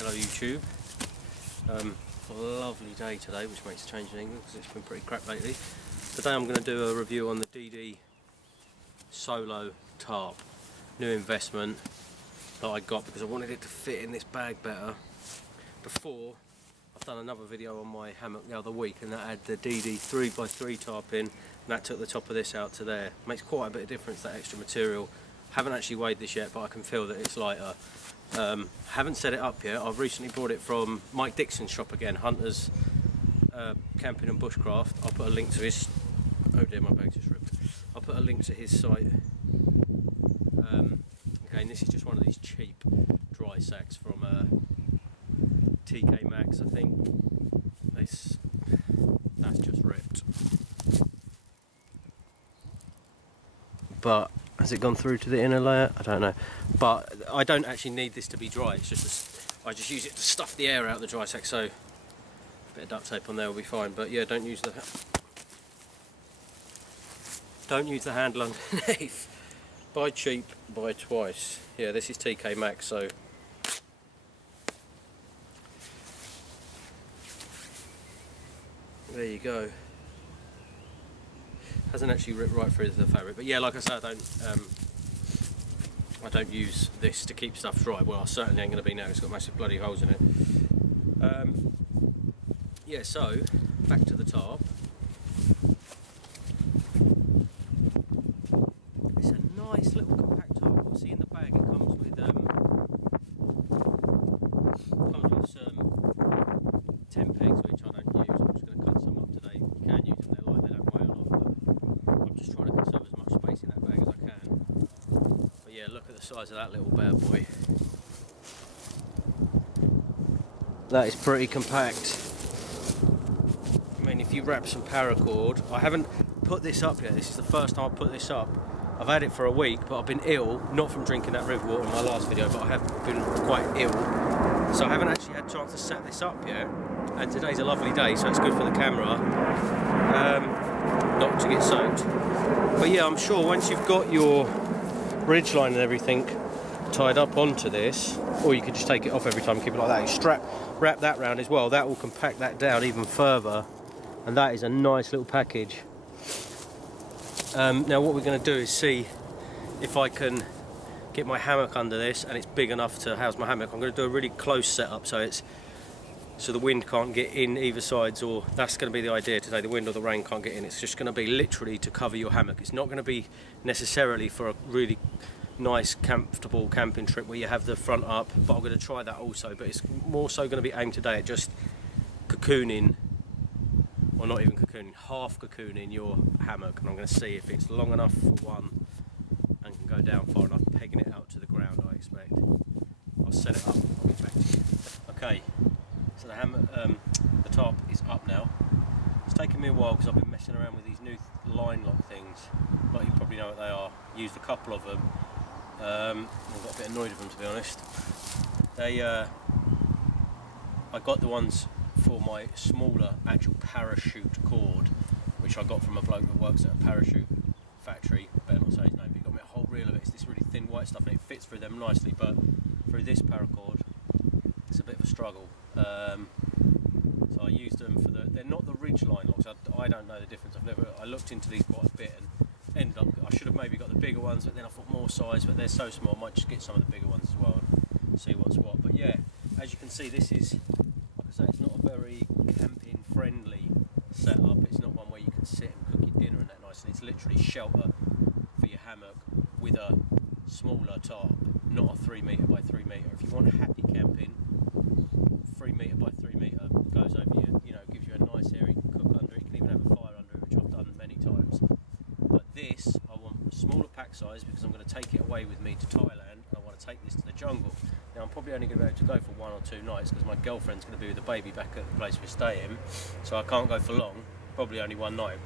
Hello YouTube. A lovely day today, which makes a change in England because it's been pretty crap lately. Today I'm going to do a review on the DD Solo Tarp, new investment that I got because I wanted it to fit in this bag better. Before, I've done another video on my hammock the other week and that had the DD 3x3 tarp in, and that took the top of this out to there. Makes quite a bit of difference, that extra material. Haven't actually weighed this yet, but I can feel that it's lighter. Haven't set it up yet. I've recently bought it from Mike Dixon's shop again, Hunters Camping and Bushcraft. I'll put a link to his, oh dear, my bag just ripped. I'll put a link to his site. Okay, and this is just one of these cheap dry sacks from TK Maxx, I think. That's just ripped. But has it gone through to the inner layer? I don't know. But I don't actually need this to be dry. It's just I just use it to stuff the air out of the dry sack. So a bit of duct tape on there will be fine. But yeah, don't use the handle underneath. Buy cheap, buy twice. Yeah, this is TK Maxx, so there you go. Hasn't actually ripped right through the fabric, but yeah, like I said, I don't use this to keep stuff dry. Well, I certainly ain't going to be now. It's got massive bloody holes in it. Yeah, so back to the tarp. It's a nice little compact tarp. You'll see in the bag it comes with some 10 pegs, which I don't use. I'm just going to cut some up today. You can use them; they're light, they don't weigh a lot. I'm just trying to conserve as much space in that bag as I can. But yeah, look at the size of that little bad boy. That is pretty compact. I mean, if you wrap some paracord, I haven't put this up yet. This is the first time I put this up. I've had it for a week, but I've been ill, not from drinking that river water in my last video, but I have been quite ill. So I haven't actually had a chance to set this up yet. And today's a lovely day, so it's good for the camera. Not to get soaked. But yeah, I'm sure once you've got your ridge line and everything tied up onto this, or you could just take it off every time and keep it like that, you wrap that round as well, that will compact that down even further, and that is a nice little package. Now what we're going to do is see if I can get my hammock under this and it's big enough to house my hammock. I'm going to do a really close setup so the wind can't get in either sides, or that's going to be the idea today. The wind or the rain can't get in. It's just going to be literally to cover your hammock. It's not going to be necessarily for a really nice comfortable camping trip where you have the front up, but I'm going to try that also. But it's more so going to be aimed today at just cocooning, or not even cocooning, half cocooning your hammock, and I'm going to see if it's long enough for one and can go down far enough, pegging it out to the ground, I expect. I'll set it up, I'll get back to you. Okay. So the tarp is up now. It's taken me a while because I've been messing around with these new line lock things. Like you probably know what they are. Used a couple of them. I got a bit annoyed with them, to be honest. I got the ones for my smaller actual parachute cord, which I got from a bloke that works at a parachute factory. Better not say his name, but he got me a whole reel of it. It's this really thin white stuff and it fits through them nicely, but through this paracord it's a bit of a struggle. So I used them for they're not the ridge line locks. I don't know the difference. I looked into these quite a bit and ended up, I should have maybe got the bigger ones, but then I thought more size, but they're so small, I might just get some of the bigger ones as well and see what's what. But yeah, as you can see, this is, like I say, it's not a very camping friendly setup. It's not one where you can sit and cook your dinner and that nicely. It's literally shelter for your hammock with a smaller tarp, not a 3 metre by 3 metre. If you want happy camping, 3 metre by 3 metre goes over you know, gives you a nice area you can cook under. You can even have a fire under it, which I've done many times. But this, I want a smaller pack size because I'm going to take it away with me to Thailand, and I want to take this to the jungle. Now I'm probably only going to be able to go for 1 or 2 nights because my girlfriend's going to be with the baby back at the place we're staying, so I can't go for long, probably only 1 night.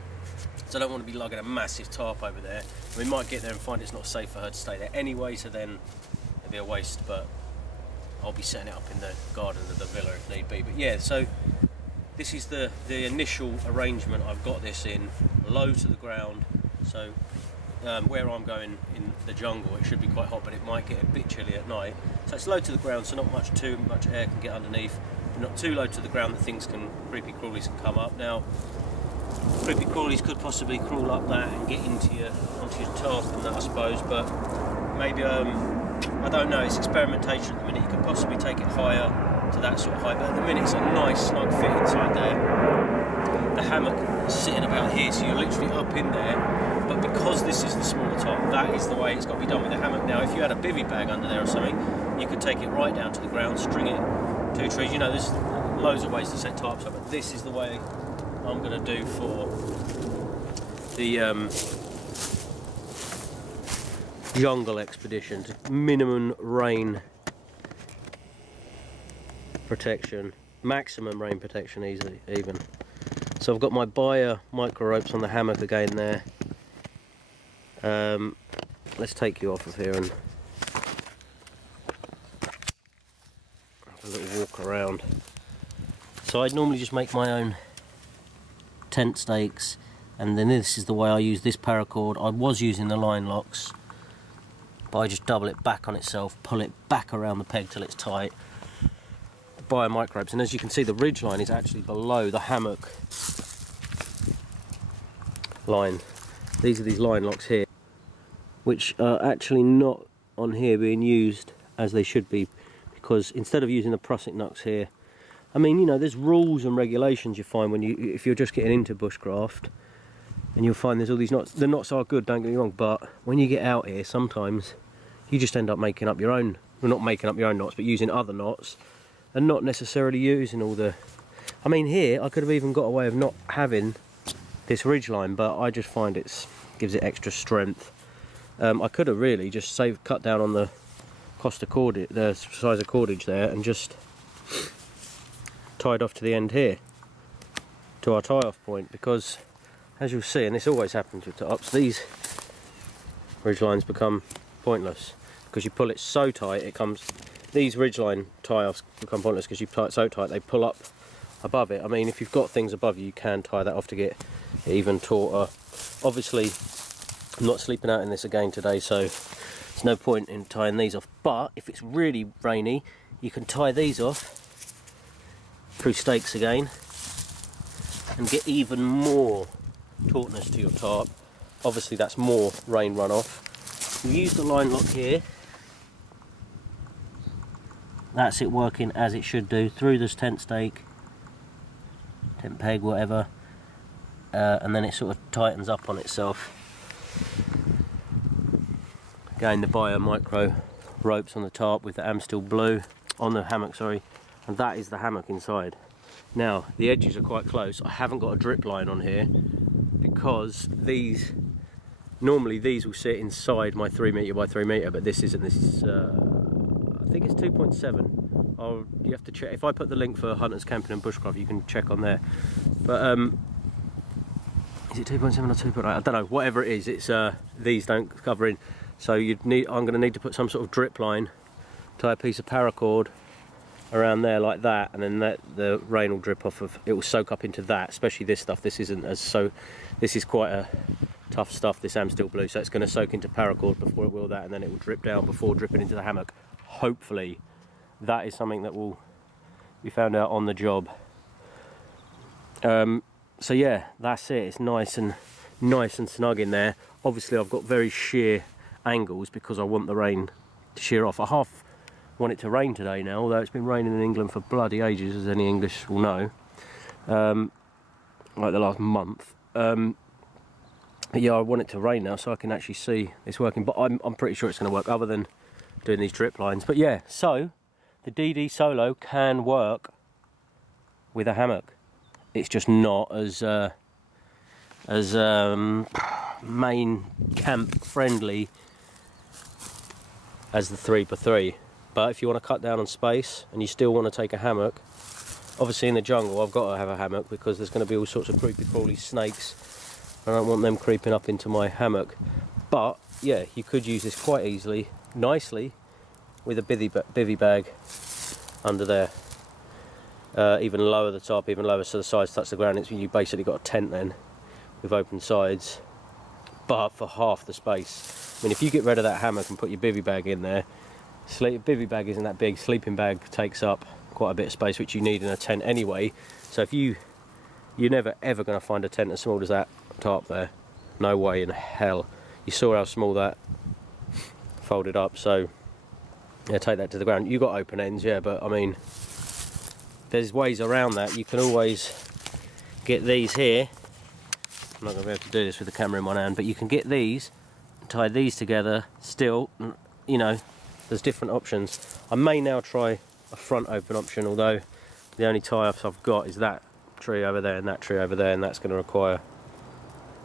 So I don't want to be lugging a massive tarp over there. We might get there and find it's not safe for her to stay there anyway, so then it'll be a waste, but I'll be setting it up in the garden of the villa if need be. But yeah, so this is the initial arrangement. I've got this in low to the ground, so where I'm going in the jungle, it should be quite hot, but it might get a bit chilly at night. So it's low to the ground, so not too much air can get underneath, but not too low to the ground that things creepy crawlies can come up. Now, creepy crawlies could possibly crawl up that and get onto your tarp and that, I suppose, but maybe, I don't know, it's experimentation at the minute. You could possibly take it higher to that sort of height, but at the minute it's a nice snug fit inside there. The hammock is sitting about here, so you're literally up in there, but because this is the smaller tarp, that is the way it's got to be done with the hammock. Now, if you had a bivvy bag under there or something, you could take it right down to the ground, string it to trees. You know, there's loads of ways to set tarps up, but this is the way I'm going to do for the jungle expedition. Minimum rain protection, maximum rain protection easily even. So I've got my Bayer micro ropes on the hammock again there. Let's take you off of here and have a little walk around. So I'd normally just make my own tent stakes, and then this is the way I use this paracord. I was using the line locks, but I just double it back on itself, pull it back around the peg till it's tight. Bayer micro ropes, and as you can see, the ridge line is actually below the hammock line. These are these line locks here, which are actually not on here being used as they should be, because instead of using the Prusik nuts here, I mean, you know, there's rules and regulations you find if you're just getting into bushcraft, and you'll find there's all these knots. The knots are good, don't get me wrong, but when you get out here, sometimes you just end up making up your own, well, not making up your own knots, but using other knots, and not necessarily using all the, I mean, here I could have even got away of not having this ridge line, but I just find gives it extra strength. I could have really just cut down on the cost of cordage, the size of cordage there, and just tied off to the end here to our tie-off point, because as you'll see, and this always happens with tops, these ridge lines become pointless because you pull it so tight. These ridgeline tie-offs become pointless because you tie it so tight they pull up above it. I mean, if you've got things above you, you can tie that off to get it even tauter. Obviously, I'm not sleeping out in this again today, so there's no point in tying these off. But if it's really rainy, you can tie these off through stakes again and get even more tautness to your tarp. Obviously, that's more rain runoff. We use the line lock here. That's it working as it should do, through this tent stake, tent peg, whatever, and then it sort of tightens up on itself. Again, the Bayer micro ropes on the tarp with the Amstel blue, on the hammock, sorry, and that is the hammock inside. Now, the edges are quite close. I haven't got a drip line on here because normally these will sit inside my 3 metre by 3 metre, but this isn't. This is I think it's 2.7. You have to check. If I put the link for Hunters Camping and Bushcraft, you can check on there. But is it 2.7 or 2.8? I don't know. Whatever it is, it's these don't cover in. So I'm going to need to put some sort of drip line, tie a piece of paracord around there like that, and then the rain will drip off of. It will soak up into that. Especially this stuff. This isn't as so. This is quite a tough stuff. This Amstel blue, so it's going to soak into paracord before it will that, and then it will drip down before dripping into the hammock. Hopefully that is something that will be found out on the job. So yeah, that's it. It's nice and snug in there. Obviously I've got very sheer angles because I want the rain to shear off. I half want it to rain today now, although it's been raining in England for bloody ages, as any English will know, like the last month. But yeah, I want it to rain now so I can actually see it's working, but I'm pretty sure it's going to work, other than doing these drip lines. But yeah, so the DD Solo can work with a hammock. It's just not as main camp friendly as the 3x3. But if you want to cut down on space and you still want to take a hammock, obviously in the jungle I've got to have a hammock because there's going to be all sorts of creepy crawly snakes. I don't want them creeping up into my hammock. But yeah, you could use this quite easily, nicely, with a bivvy bag under there. Even lower the top, even lower so the sides touch the ground. You basically got a tent then with open sides. but for half the space. I mean, if you get rid of that hammock and put your bivvy bag in there, bivvy bag isn't that big, sleeping bag takes up quite a bit of space, which you need in a tent anyway. So if you're never ever going to find a tent as small as that tarp there. No way in hell. You saw how small that folded up, so yeah, take that to the ground. You got open ends, yeah, but I mean, there's ways around that. You can always get these here. I'm not going to be able to do this with the camera in one hand, but you can get these, tie these together still, you know, there's different options. I may now try a front open option, although the only tie-ups I've got is that tree over there and that tree over there, and that's going to require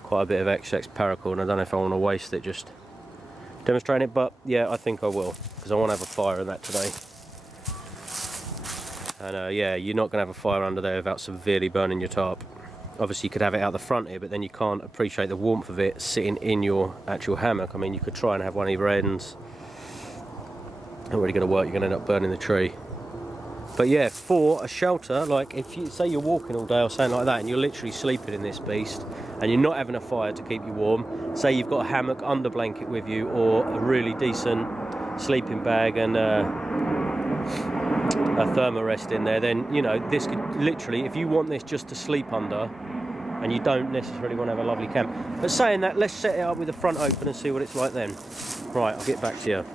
quite a bit of XX paracord, and I don't know if I want to waste it just demonstrating it, but yeah, I think I will, because I want to have a fire in that today. And yeah, you're not going to have a fire under there without severely burning your tarp. Obviously you could have it out the front here, but then you can't appreciate the warmth of it sitting in your actual hammock. I mean, you could try and have one of either ends. Not really going to work, you're going to end up burning the tree. But yeah, for a shelter, like if you say you're walking all day or something like that and you're literally sleeping in this beast and you're not having a fire to keep you warm, say you've got a hammock under blanket with you or a really decent sleeping bag and a thermarest in there, then you know, this could literally, if you want this just to sleep under and you don't necessarily want to have a lovely camp. But saying that, let's set it up with the front open and see what it's like then. Right, I'll get back to you.